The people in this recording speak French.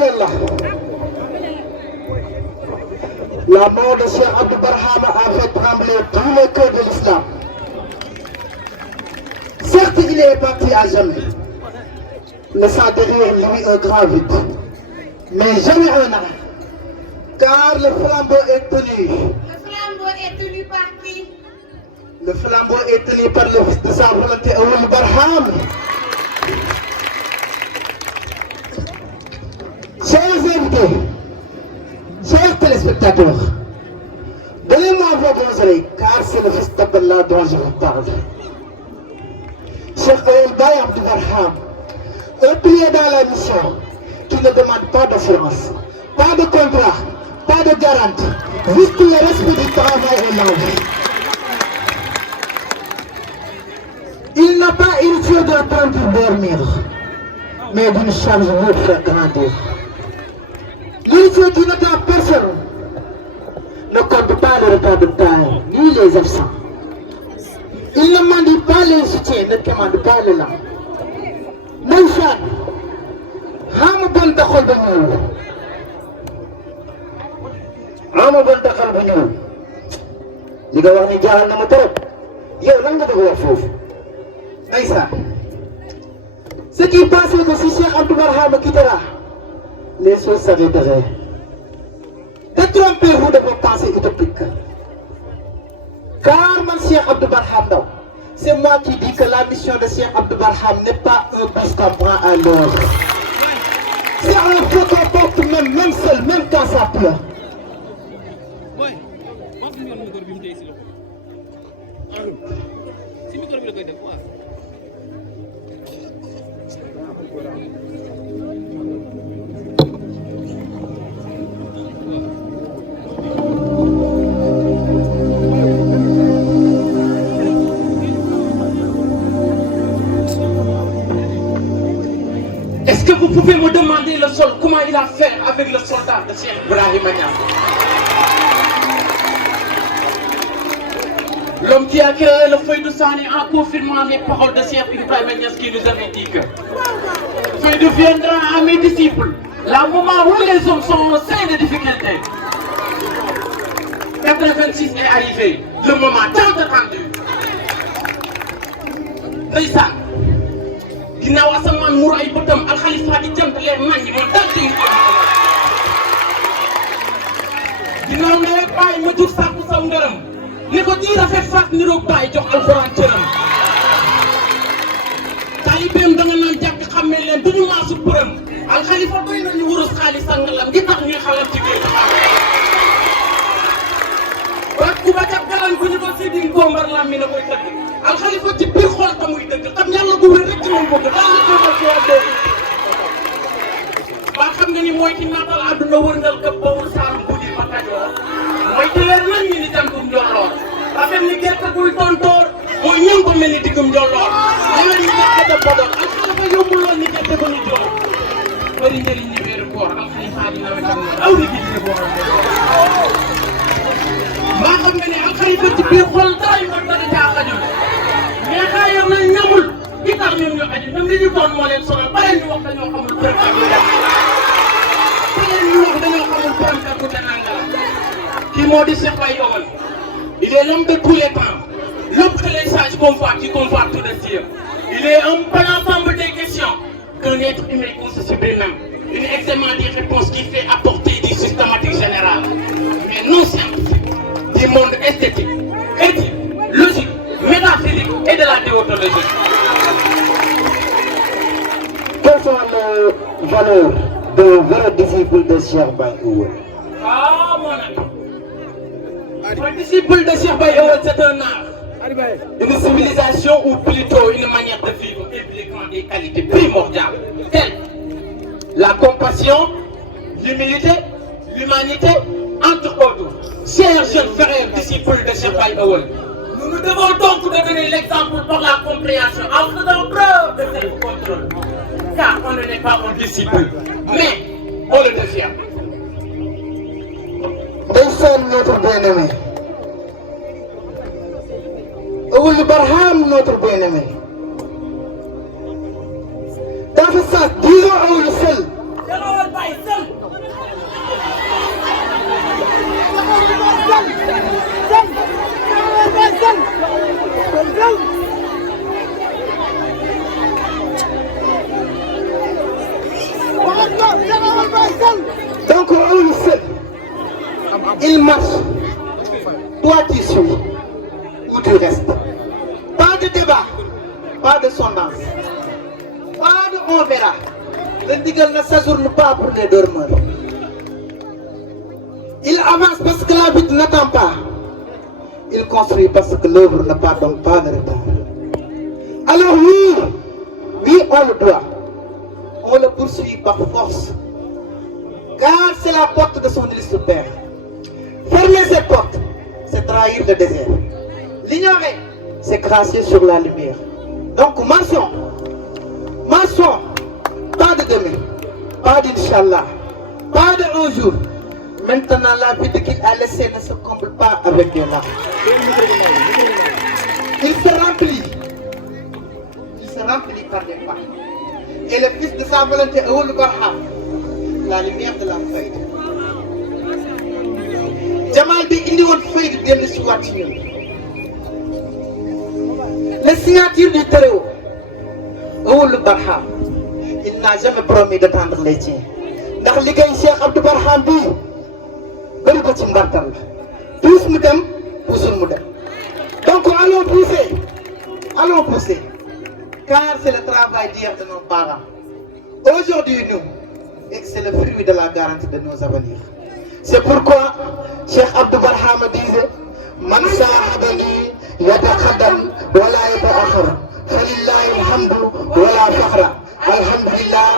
illallah. La mort de Cheikh Abdou Barham a fait trembler tous les cœurs de l'islam. Certes, il est parti à jamais, laissant derrière lui un grand vide, mais jamais un arrêt, car le flambeau est tenu. Le flambeau est tenu par qui? Le flambeau est tenu par le fils de sa volonté, Awul Barham. Chers invités, chers téléspectateurs, donnez-moi vos bonnes oreilles, car c'est le fils d'Abdallah dont je vous parle. Cheikh Awul Abdou Barham, un pilier dans la mission qui ne demande pas d'assurance, pas de contrat, pas de garantie, juste le respect du travail et l'envie. Il n'a pas hérité d'un temps pour dormir, mais d'une charge pour faire grandir. L'héritier qui n'attend personne ne compte pas le retard de taille, ni les absents. Il ne mendie pas les soutiens, ne commande pas le lent. Ndeysaan, xaama bon taxol ba ñëw. Xaama bon taxol ba ñëw. Li nga wax ni jaaxal na ma trop. Yow lan nga bëgg a wax foofu. Ndeysaan. Ce qui pensait que si Cheikh Abdou Barham quittera, les choses s'arrêteraient. Détrompez-vous de vos pensées utopiques. Car mon Cheikh Abdou Barham, c'est moi qui dis que la mission de Cheikh Abdou Barham n'est pas un bus qu'on prend à l'heure. C'est un feu qu'on porte même seul, même quand ça pleut. Est-ce que vous pouvez me demander le sol, comment il a fait avec le soldat de Cheikh Ibrahim Niass? L'homme qui a créé le feuille de Sani en confirmant les paroles de Cheikh Ibrahim Niass qui nous avait dit que feuille deviendra à mes disciples la moment où les hommes sont au sein de difficultés. 86 est arrivé, le moment tant attendu. Ndeysaan ginnaaw asamaan muur ay bëtam alxalifa di jant leer naññi moom dal ci ginnaaw ne rek bàyyi ma jur sàkku saw ngërëm ni ko di rafet faat niroog bàyyi jox alxuraan cëram taalibeem da nga naan jàkk xàmmee leen duñu maasu përëm alxalifa doy nañu wurus xaalis ak ngalam gi tax ñuy xalam ci biir bak ku ba ca galan bu ñu ko séddin góombar lam mi na koy tëgg alxalifa ci biir xool ta muy dëgg xam yàlla bu wér rek ci moom bëgg daal la jëmal ci waa doo ba xam nga ni mooy ki naatal àdduna wërngal këpp ba wul saalum bu di ba Kajoor mooy ci leer nañ ñi ni jantum njolloor rafet ni gerte guy tontoor mooy ñëm ko mel ni diggum njolloor ñëwee ni gerte da bodoon alxalifa yombul lool ni gerte ba ñu joor bëri njëriñ ni weeru koor alxalifa dina wetam ne aw ni gis ne boor maa xam nga ne alxalifa ci biir xol daay ma dara caa xajul mais xaayam na ñamul gi tax ñoom ñu aju ñoom li ñu doon moo leen sonal bare ñu wax dañoo xamul bërëb ak lu dem bare ñu wax dañoo xamul bërëb ak lu denangala kii moo di Cheikh Baye Owal il est l'homme de tous les temps l'homme que les sages convoitent qui convoite tout le ciel il est un bon ensemble des questions qu'un être humain constitue sur lui-même une examen des réponses qui fait apporter du systématique général mais non scientifique du monde esthétique, éthique, logique, métaphysique et de la déontologie. Quelles sont les valeurs de vrais disciples de Cheikh Baye Owal? Ah mon ami, un disciple de Cheikh Baye Owal c'est un art, une civilisation ou plutôt une manière de vivre impliquant des qualités primordiales telles la compassion, l'humilité, l'humanité, entre autres. Chers jeunes frères disciples de Cheikh Baye Owal, nous nous devons donc de donner l'exemple par la compréhension en faisant preuve de self-contrôle. Car on ne n'est pas un disciple, mais on le devient. Ndeysaan notre bien-aimé. Awul Barham notre bien-aimé. Dans ce sens, disons Awul seul. Donc eux seuls, ils marchent. Toi tu suis ou tu restes. Pas de débat, pas de sondage, pas de on verra. Le ndigal ne s'ajourne pas pour les dormeurs. Il avance parce que la vie n'attend pas. Il construit parce que l'œuvre ne pardonne pas de retard. Alors oui, on le doit. On le poursuit par force. Car c'est la porte de son illustre père. Fermer cette porte, c'est trahir le désert. L'ignorer, c'est cracher sur la lumière. Donc marchons. Pas de demain, pas d'Inch'Allah, pas de un jour. Maintenant, la vie qu'il a laissée ne se comble pas avec de larmes. Il se remplit par des pas. Et le fils de sa volonté, Awul Barham, la lumière de la feuille. Jamal bi indi woon feuille de dellu si waat ci ñun. La signature du Très-Haut, Awul Barham, il n'a jamais promis d'attendre les tiens. Ndax liggéey Cheikh Abdou Barham bii bëri ko ci mbartal la. Puus mu dem, puusul mu dem. Donc allons pousser. Car c'est le travail d'hier de nos parents. Aujourd'hui, nous, et c'est le fruit de la garantie de nos avenirs. C'est pourquoi Cheikh Abdou Barham disait Man sa'adani yataqaddam wa la yata'akhkhar. Falillahi alhamdu wa la fakhra. Alhamdulillah.